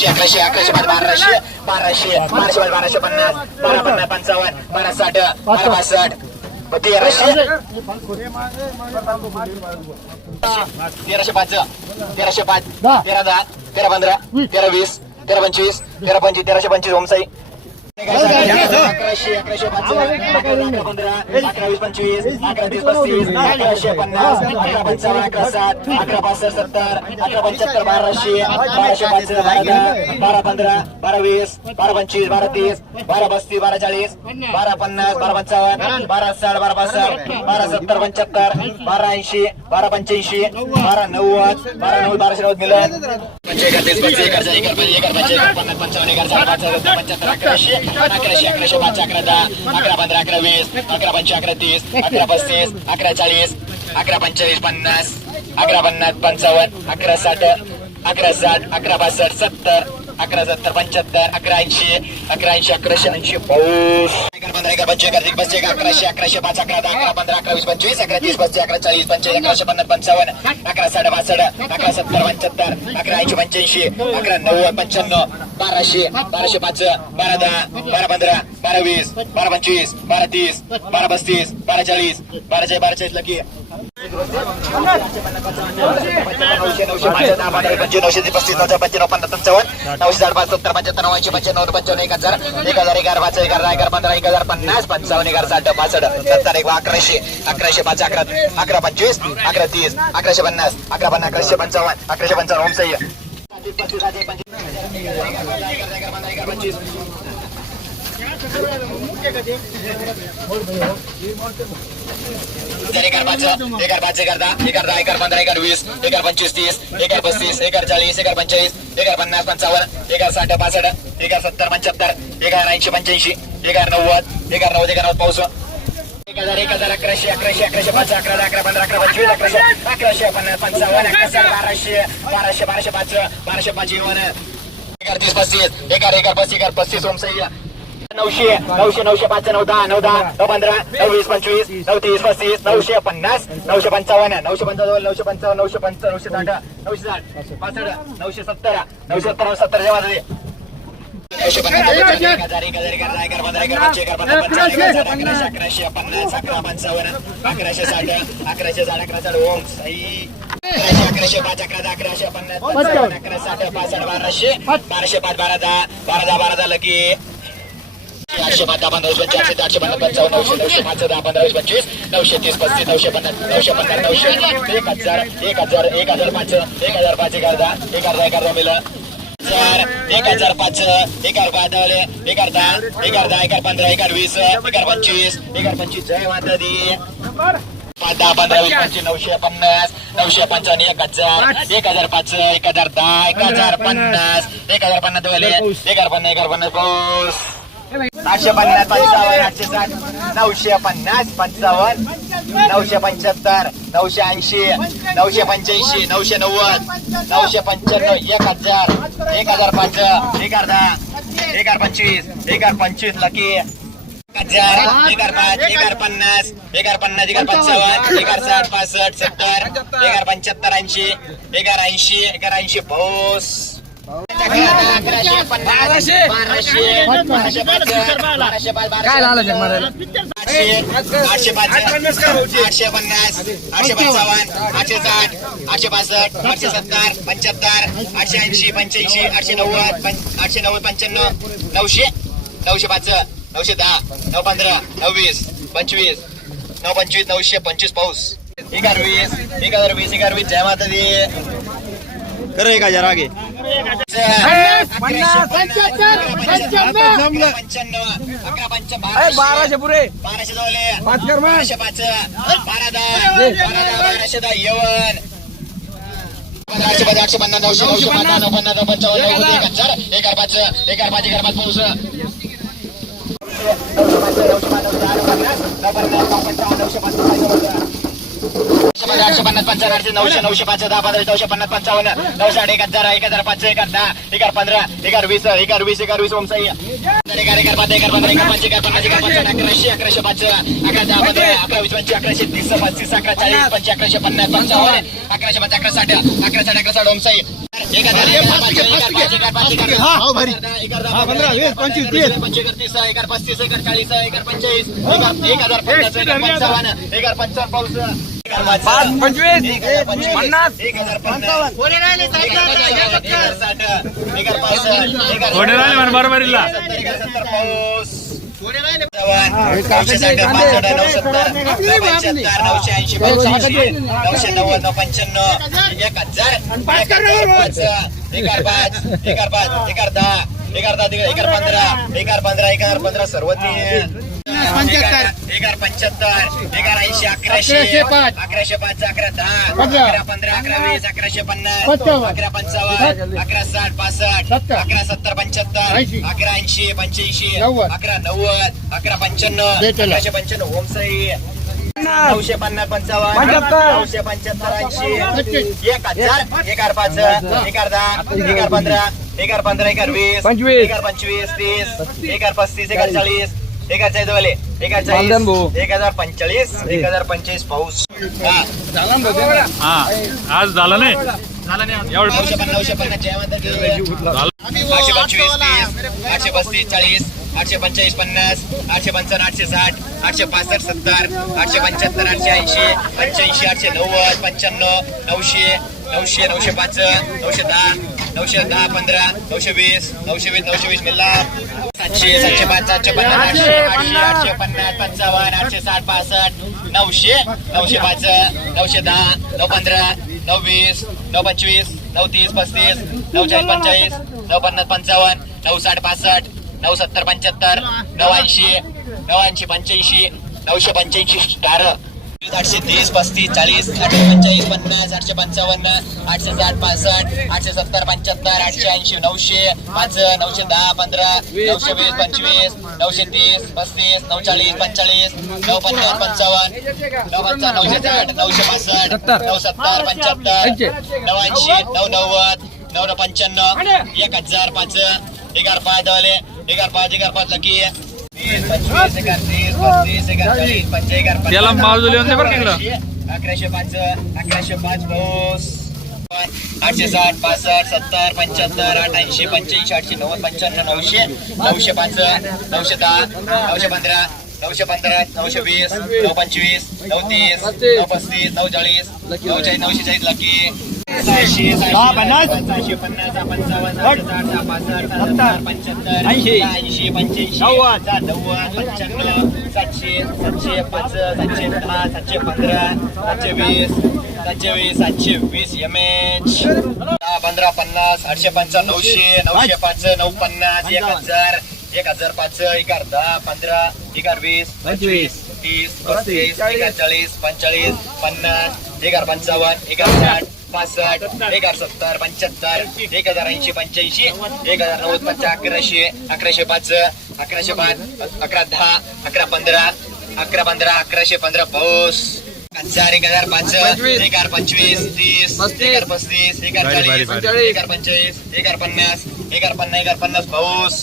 नऊशे अकराशे अकराशे पाच बाराशे बाराशे बाराशे पाच बाराशे पन्नास बारा पन्नास पंचावन्न बारा साठ बारा पासष्ट तेराशे. तेराशे पाच तेराशे पाच तेरा दहा तेरा पंधरा तेरा वीस तेरा पंचवीस तेरा पंचवीस तेराशे पंचवीस ओमसाई. अकराशे अकराशे पंधरा अकरा वीस पंचवीस अकरा तीस पस्तीस अकराशे पन्नास अकरा पंचावन्न अकरा सात अकरा पासष्ट सत्तर अकरा पंच्याहत्तर बाराशे बाराशे पाच बारा बारा पंधरा बारा वीस बारा पंचवीस बारा तीस बारा पस्तीस बारा चाळीस बारा पन्नास बारा पंचावन्न बारा साठ बारा पासष्ट बारा सत्तर पंच्याहत्तर बारा ऐंशी बारा पंच्याऐंशी बारा नव्वद बारा नव्वद बाराशे नव्वद मिलन पंचावन्न हजार पंच्याहत्तर अकराशे अकराशे अकराशे अकरा दहा अकरा पंधरा अकरा वीस अकरा पंचवीस अकरा तीस अकरा पस्तीस अकरा चाळीस अकरा पंचेचाळीस पन्नास अकरा पन्नास पंचावन्न अकरा साठ अकरा साठ अकरा बासष्ट सत्तर अकरा सत्तर पंच्याहत्तर अकरा ऐंशी अकरा ऐंशी अकराशे ऐंशी पाऊस अकरा पंधरा एकर पंचवीस एकर. तीस अकराशे अकराशे पाच अकरा दहा अकरा पंधरा अकरा वीस पंचवीस अकरा तीस पस्तीस अकरा चाळीस पंचवीस अकराशे पन्नास पंचावन्न अकरा साठ बासष्ट अकरा सत्तर पंच्याहत्तर अकरा ऐंशी पंच्याऐंशी अकरा नव्वद पंच्याण्णव बाराशे बाराशे पाच बारा दहा बारा पंधरा बारा वीस बारा पंचवीस बारा तीस बारा पस्तीस बारा चाळीस बाराशे बारा चाळीस लकी. नऊशे नऊशे पाच ते पस्तीस नऊशे पंच्याण्णव पन्नास पंचावन्न नऊशे साठ पाच सत्तर पंच्याहत्तर नऊशे पंच्याण्णव पंचावन्न एक हजार एक हजार एगार पाच एक हजार एक पंधरा एक हजार पन्नास पंचावन्न एक हजार साठ पासष्ट सत्तर एक अकराशे अकराशे पाच अकरा अकरा पंचवीस अकरा तीस अकराशे पन्नास अकरा पन्नास अकराशे पंचावन्न अकराशे पंचावन्न ओम सह्य एकर पाच एकर पाच एकर दहा एकर दहा एकर पंधरा एकर वीस एकर पंचवीस तीस एकर पस्तीस एकर चाळीस एकर पंचेचाळीस एकर पन्नास पंचावन्न एकर साठ पासष्ट एकर सत्तर पंच्याहत्तर एकर ऐंशी पंच्याऐंशी एकर नव्वद एकर नव्वद एकर नव्वद पाऊस. एक हजार एक हजार अकराशे अकराशे अकराशे पाच अकरा दहा, अकरा पंधरा अकरा पंचवीस अकराशे अकराशे पन्नास पंचावन्न अकराशे बाराशे बाराशे बाराशे पाच बाराशे पाच एकर तीस पस्तीस एकर एकर पस्तीस एकर पस्तीस ओमसह्य नऊशे नऊशे नऊशे पाच नऊ दहा नऊ दहा नऊ पंधरा नऊ वीस पंचवीस नऊ तीस पस्तीस नऊशे पन्नास नऊशे पंचावन्न नऊशे पंचावन्न नऊशे पंचावन्न नऊशे पंच नऊशे साठ नऊशे साठ पासष्ट नऊशे सत्तर नऊशे सत्तर सत्तर जेव्हा नऊशे पन्नास एक हजार एक अकराशे पन्नास अकरा पंचावन्न अकराशे साठ अकराशे साठ अकरा साठ ओम साई. अकराशे अकराशे पाच अकरा दहा अकराशे पन्नास पंचावन्न अकरा साठ पासष्ट बाराशे बाराशे पाच बारा दहा बारा दहा बारा दहा लगे आठशे पाच दहा पंधरा वीस पंचवीस आठशे पन्नास पंचावन्न नऊशे नऊशे पाच दहा पंधरा वीस पंचवीस नऊशे तीस पस्तीस नऊशे पन्नास नऊशे पन्नास नऊशे एक हजार एक हजार एक हजार पाच एक हजार पाच एक अर्धा दहा एक अर्धा एक हजार मिळालं एक हजार पाच एक हजार पाच दहा एक हजार दहा एक हजार दहा एक पंधरा एक वीस एक पंचवीस एक पंचवीस जय माता दी पाच दहा पंधरा वीस पंचवीस नऊशे पन्नास नऊशे पंचावन्न एक हजार एक हजार पाच एक हजार दहा एक हजार पन्नास एक हजार पन्नास दोले एक हजार पन्नास एक हजार पन्नास पाऊस आठशे पन्नास पंचावन्न आठशे साठ नऊशे पन्नास पंचावन्न नऊशे पंच्याहत्तर नऊशे ऐंशी नऊशे पंच्याऐंशी नऊशे नव्वद नऊशे पंच्याण्णव एक हजार एक हजार पाच एक हजार दहा एक हजार पंचवीस एक हजार पंचवीस लकी एक हजार एगार पाच पन्नास एगार पन्नास एक पंचावन्न एगार साठ पासष्ट सत्तर एगार पंच्याहत्तर ऐंशी एक ऐंशी एक ऐंशी पाऊस काय लाला आठशे पन्नास आठशे पंचावन्न. आठशे साठ. आठशे पासष्ट आठशे सत्तर. पंच्याहत्तर. आठशे ऐंशी. पंच्याऐंशी. आठशे नव्वद. आठशे नव्वद पंच्याण्णव. नऊशे. नऊशे पाच. नऊशे दहा. नऊ पंधरा. नऊ वीस. पंचवीस. नऊ पंचवीस. नऊशे पंचवीस पाऊस. एक हजार वीस. एक हजार वीस. एक हजार वीस. जय माता दी. कर एक हजार आगे? बाराशे पुरे बाराशे दोले पाच कर बाराशे पाच बारा दहा बारा दहा बाराशे दहा येवन आठशे पाच आठशे पन्नास नऊशे नऊशे पन्नास नऊ पन्नास पंचावन्न एक हजार एक हजार पाच एक हजार पाच एक हजार पाच पाऊस आठशे पन्नास पंचावन्न आठशे नऊशे नऊशे पाच दहा पंधरा नऊशे पन्नास पंचावन्न नऊशे आठ एक हजार एक हजार पाच एक दहा एक पंधरा एक वीस एक वीस एक वीस ओमसाई एक हजार एक हजार पाच एक हजार पंधरा एक हजार पाच एक हजार पन्नास एक हजार पंचावन्न अकराशे अकराशे पाच अकरा दहा पंधरा अकरा वीस अकराशे तीस पस्तीस अकरा चाळीस पंचवीस अकराशे पन्नास पंचावन्न अकराशे पाच अकरा साठ अकरा साठ अकरा साठ ओमसाई एक हजार पाच, पाच, पाच, हा, हो, हा, पंधरा, पंचवीस, तीस. पंचवीस, एक तीस, एक हजार पस्तीस एक हजार चाळीस एक हजार पंचेचाळीस एक हजार- पन्नास एक हजार पंचावन्न एक हजार पंचावन्न पाऊस पाच, पाच, पंचवीस, एक हजार पंचवीस, पन्नास. एक हजार थोडे राहिले म्हणे बरोबरीला. नऊशे साठ पासष्ट नऊ सत्तर नऊ पंच्याहत्तर नऊशे ऐंशी नऊशे नव्वद नऊ पंच्याण्णव एक हजार एक हजार पाच एक हजार पाच एक हजार पाच एक हजार दहा एक हजार दहा एक हजार पंधरा एक हजार पंधरा एक हजार पंधरा सर्व एक हजार पंच्याहत्तर हजार ऐंशी अकराशे अकराशे पाच. अकरा दहा अकरा पंधरा अकरा वीस अकराशे पन्नास अकरा पंचावन्न अकरा साठ पासष्ट अकरा सत्तर पंच्याहत्तर अकरा ऐंशी पंच्याऐंशी अकरा नव्वद अकरा पंच्याण्णव अकराशे पंच्याण्णव ओमसाई. नऊशे पन्नास पंचावन्न पंच्याहत्तर. नऊशे पंच्याहत्तर ऐंशी. एक हजार हजार पाच एक हजार. दहा एक हजार पंधरा एक हजार पंधरा एक हजार वीस पंचवीस. पंचवीस तीस एक हजार पस्तीस एक हजार चाळीस एक हजार चाळीस वाले एक हजार एक हजार पंचेचाळीस एक हजार पंचेचाळीस पाऊस. आज झालं नाही? नऊशे नऊशे पन्नास जय माता दी. आठशे पंचवीस तीस आठशे पस्तीस चाळीस आठशे पंचेचाळीस पन्नास आठशे पंचावन्न आठशे साठ आठशे पासष्ट सत्तर आठशे पंच्याहत्तर आठशे ऐंशी पंच्याऐंशी आठशे नव्वद पंच्याण्णव नऊशे नऊशे नऊशे पाच नऊशे दहा नऊशे दहा पंधरा नऊशे वीस नऊशे वीस नऊशे वीस मिळला सातशे सातशे पाच सातशे पन्नास आठशे आठशे आठशे पन्नास पंचावन्न आठशे साठ पासष्ट नऊशे नऊशे पाच नऊशे दहा नऊ पंधरा नऊ वीस नऊ पंचवीस नऊ तीस पस्तीस नऊ चाळीस पंचेचाळीस नऊ पन्नास पंचावन्न नऊ साठ पासष्ट नऊ सत्तर पंच्याहत्तर नऊ ऐंशी नऊ ऐंशी पंच्याऐंशी नऊशे पंच्याऐंशी स्टार आठशे तीस पस्तीस चाळीस आठशे पंचेचाळीस पन्नास आठशे पंचावन्न आठशे साठ पासष्ट आठशे सत्तर पंच्याहत्तर आठशे ऐंशी नऊशे पाच नऊशे दहा पंधरा नऊशे वीस पंचवीस नऊशे तीस पस्तीस नऊ चाळीस पंचेचाळीस नऊ पन्नास पंचावन्न नऊ पंचावन्न नऊशे साठ नऊशे पासष्ट नऊ सत्तर पंच्याहत्तर नऊ ऐंशी. नऊ नव्वद नऊ नऊ पंच्याण्णव एक हजार पाच हजार पाच दवाले एक हजार पाच हजार पाच लकी त्याला येऊन दे बरं. अकराशे पाच अकराशे पाच पाऊस आठशे साठ पासष्ट सत्तर पंच्याहत्तर आठ ऐंशी पंच्याऐंशी आठशे नव्वद पंच्याण्णव नऊशे नऊशे पाच नऊशे दहा नऊशे पंधरा नऊशे पंधरा नऊशे वीस नऊ पंचवीस नऊ तीस नऊ पस्तीस नऊ चाळीस नऊ चाळीस नऊशे चाळीस लकी पन्नास. पंच्याहत्तर ऐंशी. ऐंशी पंच्याऐंशी नव्वद. नव्वद पंच्याण्णव सातशे सातशे पाच सातशे दहा सातशे पंधरा सातशे वीस सातशे वीस सातशे वीस एम एच दहा पंधरा पन्नास आठशे पंचावन्न नऊशे नऊशे पाच नऊ पन्नास एक हजार एक हजार पाच एक दहा पंधरा एक वीस पंचवीस. तीस पस्तीस एक चाळीस पंचेचाळीस पन्नास एक पंचावन्न एक साठ पासष्ट एक हजार सत्तर पंच्याहत्तर एक हजार ऐंशी पंच्याऐंशी एक हजार नव्वद पंचा अकराशे अकराशे पाच अकराशे पाच अकरा दहा अकरा पंधरा अकरा पंधरा अकराशे पंधरा पाऊस. हजार एक हजार पाच एक हजार पंचवीस तीस एक हजार पस्तीस एक हजार चाळीस एक हजार पंचेचाळीस एक हजार पन्नास एक हजार पन्नास एक हजार पन्नास पाऊस.